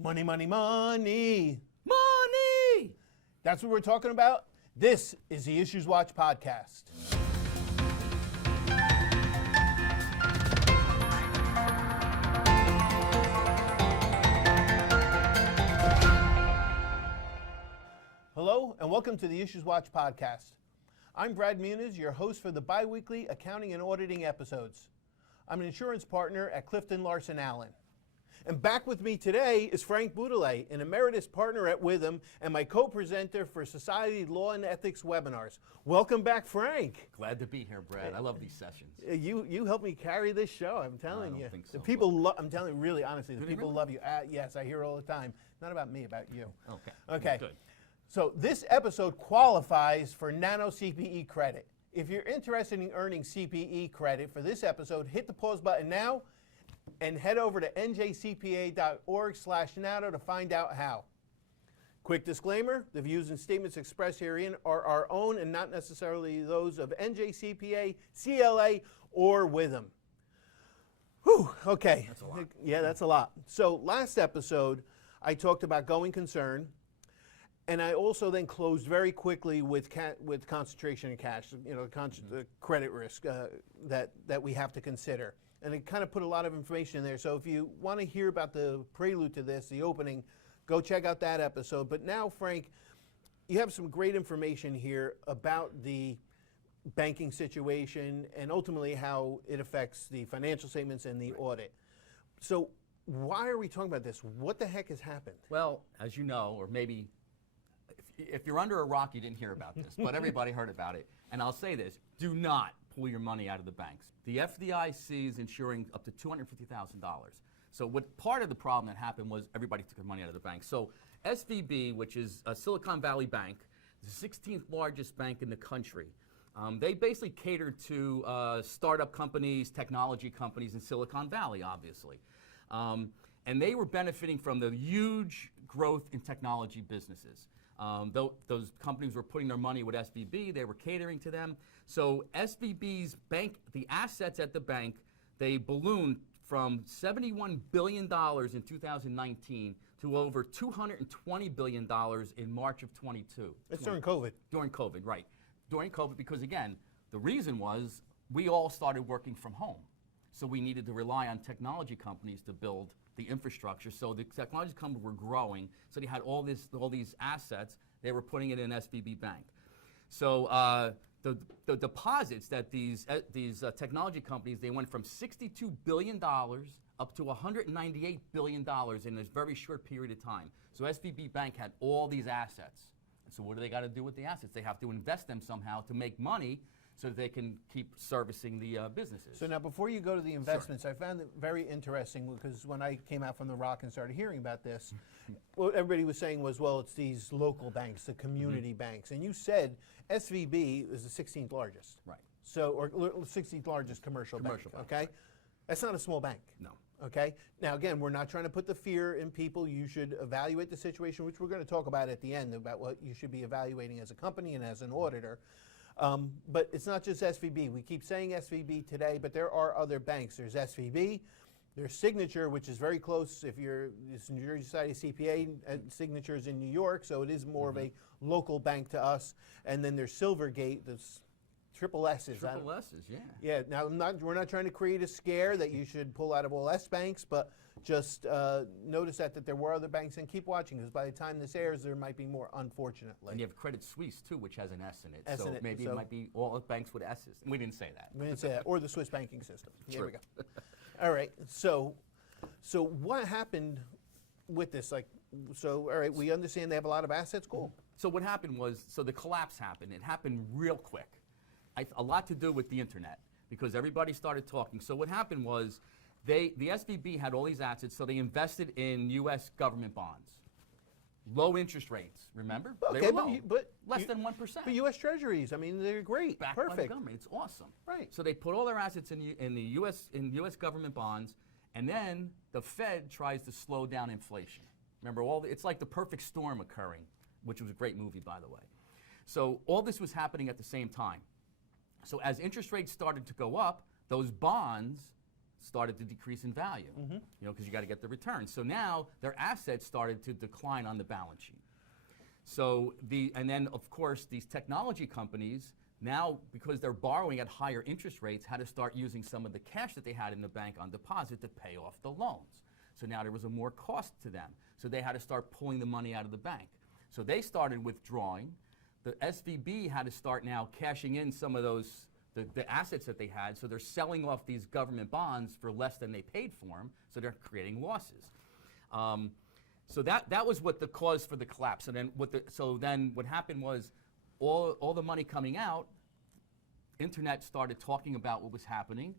Money, money, money. Money! That's what we're talking about. This is the IssuesWatch podcast. Hello, and welcome to the IssuesWatch podcast. I'm Brad Muniz, your host for the bi-weekly accounting and auditing episodes. I'm an insurance partner at Clifton Larson Allen. And back with me today is Frank Boudelet, an emeritus partner at Witham and my co-presenter for Society Law and Ethics webinars. Welcome back, Frank. Glad to be here, Brad. I love these sessions. You helped me carry this show, I'm telling you. I don't think so. The people, I'm telling you, really, honestly, the Do they people really? love you. Yes, I hear it all the time. Not about me, about you. Okay. Okay. Good. So this episode qualifies for Nano CPE credit. If you're interested in earning CPE credit for this episode, hit the pause button now and head over to njcpa.org/nano to find out how. Quick disclaimer, the views and statements expressed herein are our own and not necessarily those of NJCPA, CLA, or Witham. Whew, okay. That's a lot. Yeah, that's a lot. So last episode, I talked about going concern, and I also then closed very quickly with concentration in cash, the credit risk that we have to consider. And it kind of put a lot of information in there. So if you want to hear about the prelude to this, the opening, go check out that episode. But now, Frank, you have some great information here about the banking situation and ultimately how it affects the financial statements and the audit. So why are we talking about this? What the heck has happened? Well, as you know, or maybe if you're under a rock, you didn't hear about this, but everybody heard about it. And I'll say this, do not pull your money out of the banks. The FDIC is insuring up to $250,000. So what part of the problem that happened was everybody took their money out of the bank. So SVB, which is a Silicon Valley Bank, the 16th largest bank in the country, they basically catered to startup companies, technology companies in Silicon Valley, obviously. And they were benefiting from the huge growth in technology businesses. Those companies were putting their money with SVB, they were catering to them. So SVB's bank, the assets at the bank, they ballooned from $71 billion in 2019 to over $220 billion in March of 22. It's during COVID. During COVID, right. During COVID, because again, the reason was we all started working from home. So we needed to rely on technology companies to build the infrastructure. So the technology companies were growing. So they had all these assets. They were putting it in SVB Bank. So the deposits that these technology companies, they went from $62 billion up to $198 billion in a very short period of time. So SVB Bank had all these assets. And so what do they got to do with the assets? They have to invest them somehow to make money so that they can keep servicing the businesses. So now before you go to the investments, I found it very interesting because when I came out from the rock and started hearing about this, what everybody was saying was, well, it's these local banks, the community banks. And you said SVB is the 16th largest. Right. So, or 16th largest commercial bank, okay? Right. That's not a small bank. No. Okay? Now, again, we're not trying to put the fear in people. You should evaluate the situation, which we're going to talk about at the end, about what you should be evaluating as a company and as an auditor. But it's not just SVB. We keep saying SVB today, but there are other banks. There's SVB, there's Signature, which is very close. If you're, it's New Jersey Society CPA, Signature is in New York, so it is more of a local bank to us. And then there's Silvergate, that's triple S's. Triple S's, yeah. Yeah, now we're not trying to create a scare that you should pull out of all S banks, but just notice that there were other banks and keep watching because by the time this airs, there might be more, unfortunately. And you have Credit Suisse, too, which has an S in it. S so in it, maybe so it might be all banks with S's. We didn't say that. We didn't say that. Or the Swiss banking system. There we True. go. All right, so what happened with this? All right, we understand they have a lot of assets, cool. So what happened was, so the collapse happened. It happened real quick. A lot to do with the internet because everybody started talking. So what happened was the SVB had all these assets, so they invested in U.S. government bonds. Low interest rates, remember? Okay, they were low, but less than 1%. But U.S. Treasuries, I mean, they're great, Backed by the perfect. government, it's awesome. Right. So they put all their assets in the U.S. government bonds, and then the Fed tries to slow down inflation. Remember, it's like the perfect storm occurring, which was a great movie, by the way. So all this was happening at the same time. So as interest rates started to go up, those bonds started to decrease in value, because you got to get the return. So now their assets started to decline on the balance sheet. So and then of course these technology companies now, because they're borrowing at higher interest rates, had to start using some of the cash that they had in the bank on deposit to pay off the loans. So now there was a more cost to them. So they had to start pulling the money out of the bank. So they started withdrawing. The SVB had to start now cashing in some of those, the assets that they had. So they're selling off these government bonds for less than they paid for them. So they're creating losses. So that was what the cause for the collapse. And then what happened was all the money coming out, internet started talking about what was happening.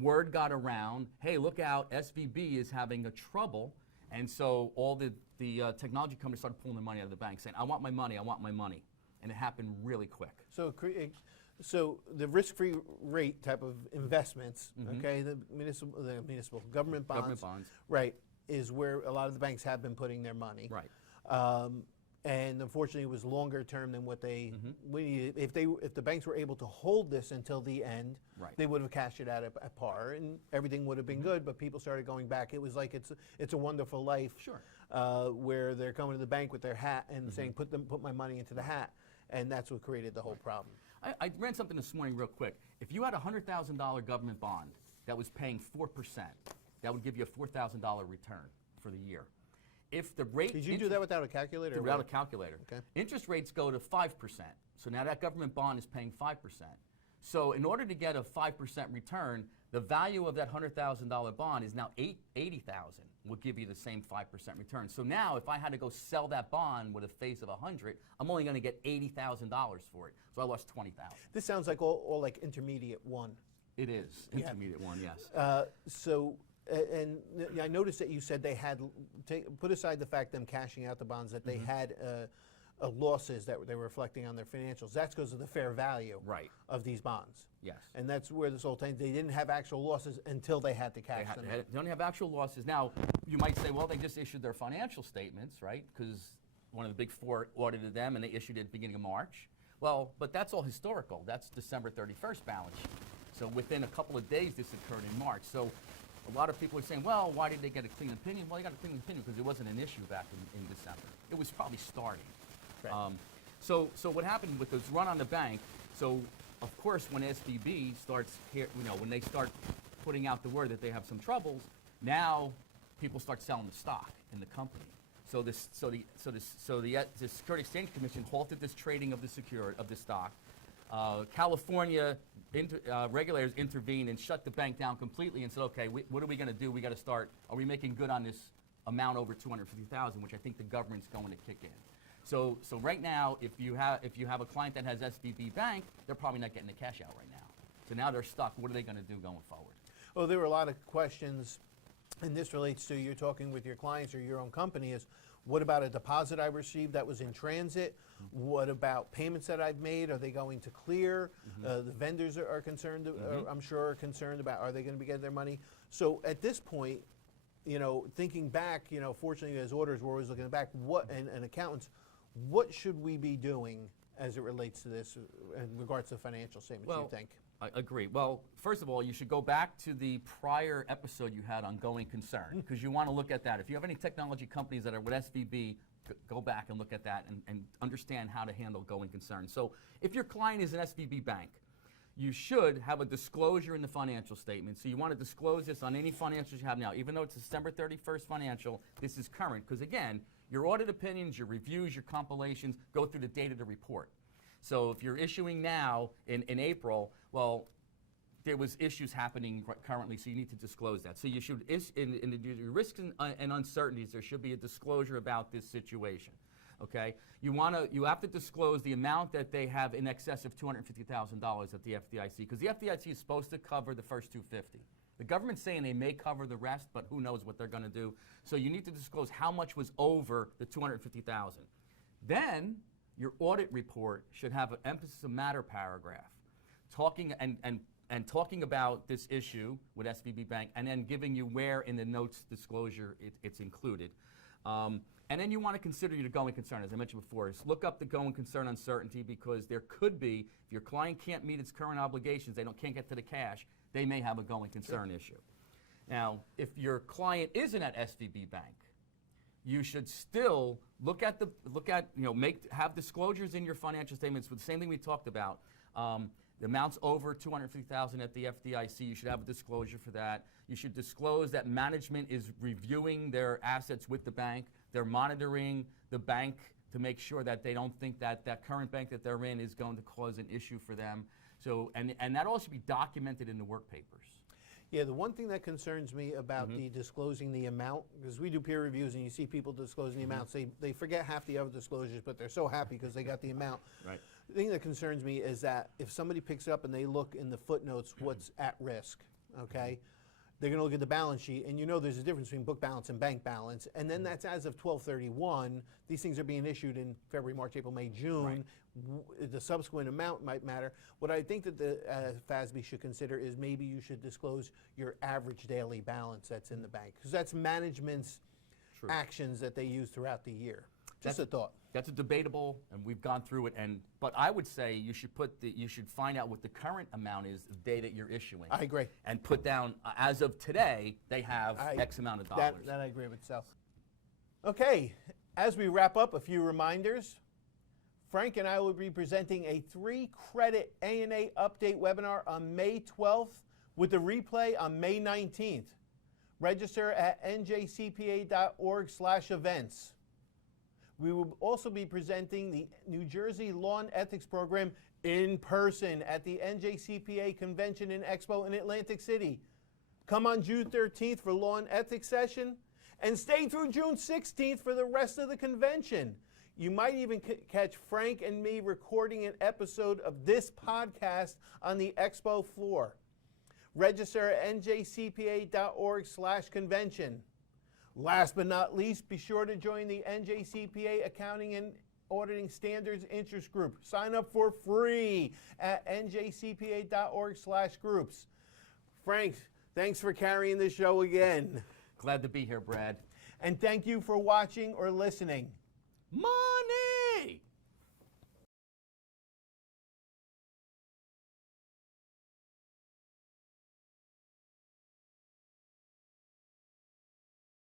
Word got around, hey, look out, SVB is having a trouble. And so all the technology companies started pulling their money out of the bank, saying, I want my money, I want my money. And it happened really quick. So the risk-free rate type of investments, okay, the municipal government bonds, right, is where a lot of the banks have been putting their money. Right. And unfortunately, it was longer term than what they needed. If the banks were able to hold this until the end, they would have cashed it out at par, and everything would have been good. But people started going back. It was like it's a Wonderful Life, where they're coming to the bank with their hat and saying, "Put my money into the hat," and that's what created the whole problem. I ran something this morning real quick. If you had a $100,000 government bond that was paying 4%, that would give you a $4,000 return for the year. If the rate Did you do that without a calculator? Without a calculator. Okay. Interest rates go to 5%. So now that government bond is paying 5%. So in order to get a 5% return, the value of that $100,000 bond is now $80,000. Will give you the same 5% return. So now if I had to go sell that bond with a face of 100, I'm only going to get $80,000 for it. So I lost 20,000. This sounds like all like intermediate one. It is intermediate one, yes. And I noticed that you said they had, put aside the fact them cashing out the bonds, that they had losses that they were reflecting on their financials. That's because of the fair value of these bonds. Yes. And that's where this whole thing, they didn't have actual losses until they had to cash them. They don't have actual losses. Now, you might say, well, they just issued their financial statements, right? Because one of the big four audited them and they issued it at the beginning of March. Well, but that's all historical. That's December 31st balance sheet. So within a couple of days, this occurred in March. So a lot of people are saying, well, why did they get a clean opinion? Well, they got a clean opinion because it wasn't an issue back in December. It was probably starting. Right. So what happened with this run on the bank, so of course when SVB starts, when they start putting out the word that they have some troubles, now people start selling the stock in the company. So the Security Exchange Commission halted this trading of the stock. California regulators intervened and shut the bank down completely and said, okay, what are we going to do? We got to start. Are we making good on this amount over $250,000, which I think the government's going to kick in? So right now, if you have a client that has SVB Bank, they're probably not getting the cash out right now. So now they're stuck. What are they going to do going forward? Well, there were a lot of questions, and this relates to you're talking with your clients or your own company, is what about a deposit I received that was in transit? What about payments that I've made? Are they going to clear? The vendors are concerned, I'm sure are concerned about, are they going to be getting their money? So at this point, thinking back, fortunately as auditors, we're always looking back, and accountants, what should we be doing as it relates to this in regards to financial statements, you think? I agree. Well, first of all, you should go back to the prior episode you had on going concern, because you want to look at that. If you have any technology companies that are with SVB, go back and look at that and understand how to handle going concern. So if your client is an SVB bank, you should have a disclosure in the financial statement. So you want to disclose this on any financials you have now. Even though it's December 31st financial, this is current. Because again, your audit opinions, your reviews, your compilations go through the date of the report. So if you're issuing now in April, well, there was issues happening currently, so you need to disclose that. So you should, in the risks and uncertainties, there should be a disclosure about this situation. Okay, you have to disclose the amount that they have in excess of $250,000 at the FDIC, because the FDIC is supposed to cover the first $250,000. The government's saying they may cover the rest, but who knows what they're going to do. So you need to disclose how much was over the $250,000. Then your audit report should have an emphasis of matter paragraph, talking talking about this issue with SVB Bank, and then giving you where in the notes disclosure it's included. And then you want to consider your going concern, as I mentioned before. Is look up the going concern uncertainty, because there could be, if your client can't meet its current obligations, can't get to the cash, they may have a going concern issue. Now, if your client isn't at SVB Bank, you should still have disclosures in your financial statements with the same thing we talked about. The amounts over $250,000 at the FDIC, you should have a disclosure for that. You should disclose that management is reviewing their assets with the bank. They're monitoring the bank to make sure that they don't think that that current bank that they're in is going to cause an issue for them. So, and that all should be documented in the work papers. Yeah, the one thing that concerns me about the disclosing the amount, because we do peer reviews and you see people disclosing the amounts, they forget half the other disclosures, but they're so happy because they got the amount. Right. The thing that concerns me is that if somebody picks up and they look in the footnotes what's at risk, okay, they're going to look at the balance sheet, and you know there's a difference between book balance and bank balance, and then that's as of 12/31. These things are being issued in February, March, April, May, June. Right. The subsequent amount might matter. What I think that the FASB should consider is maybe you should disclose your average daily balance that's in the bank, because that's management's actions that they use throughout the year. Just a thought. That's a debatable, and we've gone through it. But I would say you should find out what the current amount is the day that you're issuing. I agree. And put down as of today they have X amount of dollars. That I agree with, Sal. Okay, as we wrap up, a few reminders. Frank and I will be presenting a 3-credit A&A update webinar on May 12th with a replay on May 19th. Register at njcpa.org/events. We will also be presenting the New Jersey Law and Ethics Program in person at the NJCPA Convention and Expo in Atlantic City. Come on June 13th for Law and Ethics session, and stay through June 16th for the rest of the convention. You might even catch Frank and me recording an episode of this podcast on the expo floor. Register at njcpa.org/convention. Last but not least, be sure to join the NJCPA Accounting and Auditing Standards Interest Group. Sign up for free at njcpa.org/groups. Frank, thanks for carrying the show again. Glad to be here, Brad. And thank you for watching or listening. Money!